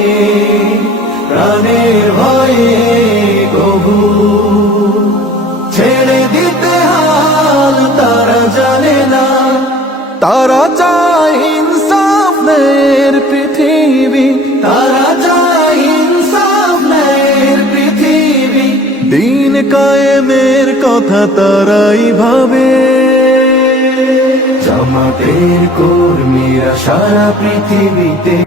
দেখে প্রাণের ভয়ে কবু ছেড়ে দিতে হাল তারা জানে না। তারা চায় ইনসাফের পৃথিবী। তারা চায় ইনসাফের পৃথিবী। দিন কায়েমের কথা তারাই ভাবে। জামাতের কর্মীরা সারা পৃথিবীতে